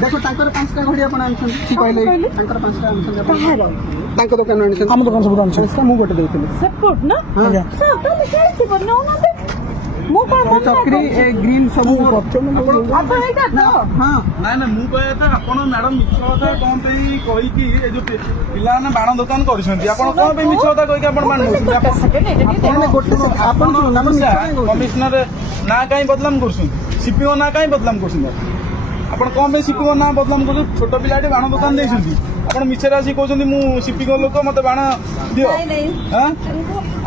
देखो पांचटा घड़ी आप कहले पांचटा दुकान आम दुकान सब मुझे गोटे देती चक्री ग्रीन सब मैडम मिछ कथा कौन कहीकि जो पिला बाण दुकान कर मिछ कथा कमिशनर ना कहीं बदलाम कर सीपीओ ना कहीं बदलाम कर कौन सीपीओ ना बदलाम कर छोट पिला बाण दुकान देखते आप मिछे आसी कहते मुझे सीपीओ लोक मत बाण दियो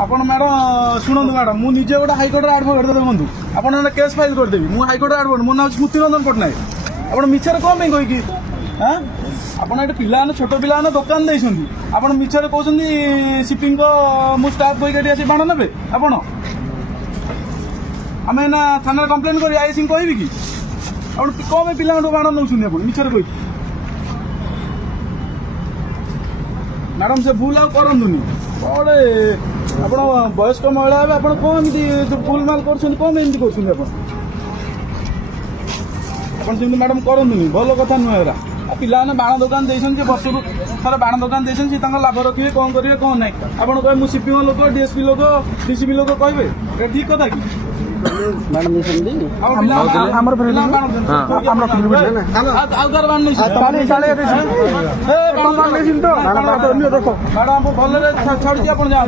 आपण मैडम शुणु मैडम मुझे गोटे हाइकोर्ट आडभोकेट देखूँ आप केस फाइल करदेवी मुझे हाइकोर्ट आडभोकेट मो ना स्मृति रंजन पट्टनायक आप मिछे कौन कहीकि आपड़ पिला छोट पिला दुकान देखते आप मिछे कहते सीपी मु स्टाफ कहीकि आसी बाण ने आपण आम ना थाना कम्प्लेन कर आईसी कह कि आप कौन पिला बाण नौ मिछे कही मैडम से भूल आउ करनी कौड़े आप वयस्क महिला है आप कौन भूल माल कर कौन एमती कर मैडम करनी भल कथा नुहे पिला बाण दुकान देखते वर्ष को थोड़ा बाण दुकान देखते लाभ रखिए कौन करेंगे कौन ना आप कहे सीपीओ लोक डीएसपी लोक डीसीपी लोक कहे ठीक कथा कि मैडम भल छाड़ी आप जाए